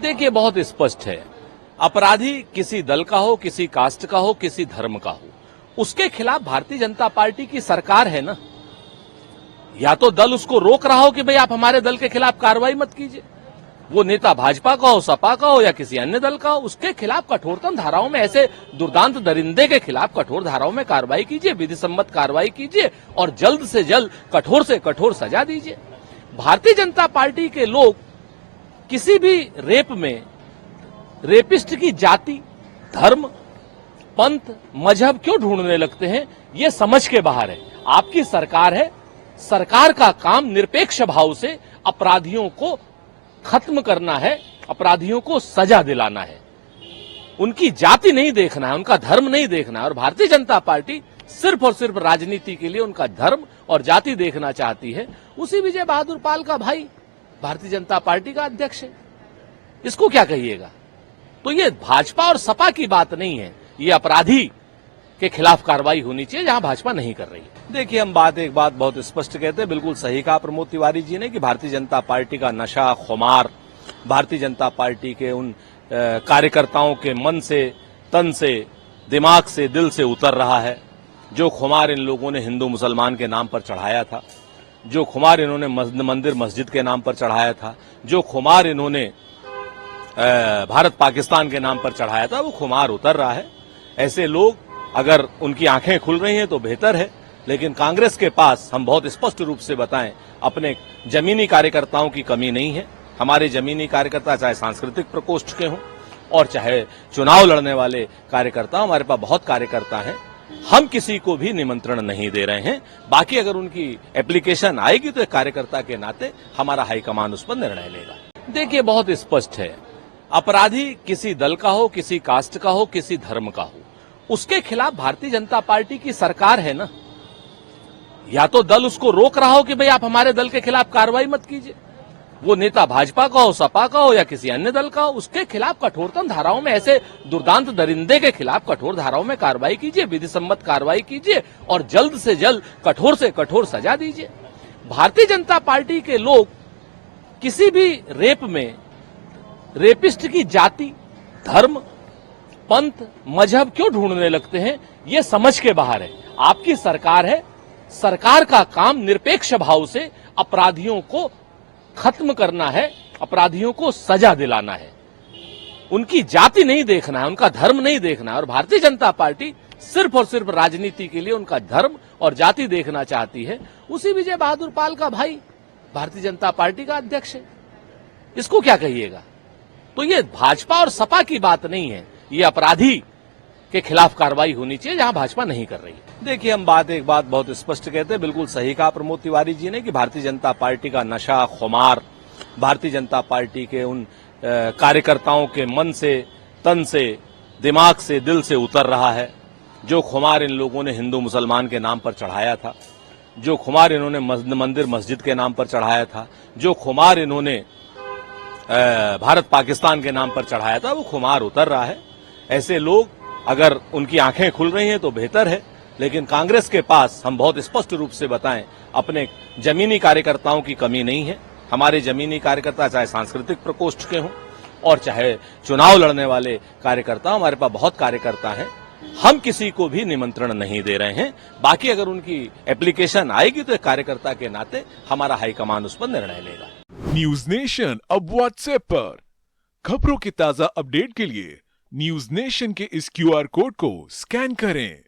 देखिए, बहुत स्पष्ट है। अपराधी किसी दल का हो, किसी कास्ट का हो, किसी धर्म का हो, उसके खिलाफ भारतीय जनता पार्टी की सरकार है ना। या तो दल उसको रोक रहा हो कि भाई आप हमारे दल के खिलाफ कार्रवाई मत कीजिए, वो नेता भाजपा का हो, सपा का हो या किसी अन्य दल का हो, उसके खिलाफ कठोरतम धाराओं में, ऐसे दुर्दांत दरिंदे के खिलाफ कठोर धाराओं में कार्रवाई कीजिए, विधि सम्मत कार्रवाई कीजिए और जल्द से जल्द कठोर से कठोर सजा दीजिए। भारतीय जनता पार्टी के लोग किसी भी रेप में रेपिस्ट की जाति, धर्म, पंथ, मजहब क्यों ढूंढने लगते हैं, ये समझ के बाहर है। आपकी सरकार है, सरकार का काम निरपेक्ष भाव से अपराधियों को खत्म करना है, अपराधियों को सजा दिलाना है। उनकी जाति नहीं देखना है, उनका धर्म नहीं देखना है। और भारतीय जनता पार्टी सिर्फ और सिर्फ राजनीति के लिए उनका धर्म और जाति देखना चाहती है। उसी विजय बहादुर पाल का भाई भारतीय जनता पार्टी का अध्यक्ष है, इसको क्या कहिएगा। तो ये भाजपा और सपा की बात नहीं है, ये अपराधी के खिलाफ कार्रवाई होनी चाहिए जहां भाजपा नहीं कर रही है। देखिए, हम एक बात बहुत स्पष्ट कहते हैं, बिल्कुल सही कहा प्रमोद तिवारी जी ने कि भारतीय जनता पार्टी का नशा, खुमार भारतीय जनता पार्टी के उन कार्यकर्ताओं के मन से, तन से, दिमाग से, दिल से उतर रहा है। जो खुमार इन लोगों ने हिंदू मुसलमान के नाम पर चढ़ाया था, जो खुमार इन्होंने मंदिर मस्जिद के नाम पर चढ़ाया था, जो खुमार इन्होंने भारत पाकिस्तान के नाम पर चढ़ाया था, वो खुमार उतर रहा है। ऐसे लोग अगर उनकी आंखें खुल रही हैं तो बेहतर है, लेकिन कांग्रेस के पास हम बहुत स्पष्ट रूप से बताएं, अपने जमीनी कार्यकर्ताओं की कमी नहीं है। हमारे जमीनी कार्यकर्ता चाहे सांस्कृतिक प्रकोष्ठ के हों और चाहे चुनाव लड़ने वाले कार्यकर्ता, हमारे पास बहुत कार्यकर्ता हैं। हम किसी को भी निमंत्रण नहीं दे रहे हैं। बाकी अगर उनकी एप्लीकेशन आएगी तो एक कार्यकर्ता के नाते हमारा हाईकमान उस पर निर्णय लेगा। देखिए, बहुत स्पष्ट है। अपराधी किसी दल का हो, किसी कास्ट का हो, किसी धर्म का हो, उसके खिलाफ भारतीय जनता पार्टी की सरकार है ना। या तो दल उसको रोक रहा हो कि भाई आप हमारे दल के खिलाफ कार्रवाई मत कीजिए, वो नेता भाजपा का हो, सपा का हो या किसी अन्य दल का हो, उसके खिलाफ कठोरतम धाराओं में, ऐसे दुर्दांत दरिंदे के खिलाफ कठोर धाराओं में कार्रवाई कीजिए, विधि सम्मत कार्रवाई कीजिए और जल्द से जल्द कठोर से कठोर सजा दीजिए। भारतीय जनता पार्टी के लोग किसी भी रेप में रेपिस्ट की जाति, धर्म, पंथ, मजहब क्यों ढूंढने लगते हैं, ये समझ के बाहर है। आपकी सरकार है, सरकार का काम निरपेक्ष भाव से अपराधियों को खत्म करना है, अपराधियों को सजा दिलाना है। उनकी जाति नहीं देखना है, उनका धर्म नहीं देखना है। और भारतीय जनता पार्टी सिर्फ और सिर्फ राजनीति के लिए उनका धर्म और जाति देखना चाहती है। उसी विजय बहादुर पाल का भाई भारतीय जनता पार्टी का अध्यक्ष है, इसको क्या कहिएगा। तो ये भाजपा और सपा की बात नहीं है, ये अपराधी के खिलाफ कार्रवाई होनी चाहिए जहां भाजपा नहीं कर रही है। देखिए, हम एक बात बहुत स्पष्ट कहते हैं, बिल्कुल सही कहा प्रमोद तिवारी जी ने कि भारतीय जनता पार्टी का नशा, खुमार भारतीय जनता पार्टी के उन कार्यकर्ताओं के मन से, तन से, दिमाग से, दिल से उतर रहा है। जो खुमार इन लोगों ने हिंदू मुसलमान के नाम पर चढ़ाया था, जो खुमार इन्होंने मंदिर मस्जिद के नाम पर चढ़ाया था, जो खुमार इन्होंने भारत पाकिस्तान के नाम पर चढ़ाया था, वो खुमार उतर रहा है। ऐसे लोग अगर उनकी आंखें खुल रही हैं तो बेहतर है, लेकिन कांग्रेस के पास हम बहुत स्पष्ट रूप से बताएं, अपने जमीनी कार्यकर्ताओं की कमी नहीं है। हमारे जमीनी कार्यकर्ता चाहे सांस्कृतिक प्रकोष्ठ के हों और चाहे चुनाव लड़ने वाले कार्यकर्ता, हमारे पास बहुत कार्यकर्ता हैं। हम किसी को भी निमंत्रण नहीं दे रहे हैं। बाकी अगर उनकी एप्लीकेशन आएगी तो एक कार्यकर्ता के नाते हमारा हाईकमान उस पर निर्णय लेगा। न्यूज नेशन अब व्हाट्सएप पर खबरों के ताजा अपडेट के लिए न्यूज नेशन के इस QR कोड को स्कैन करें।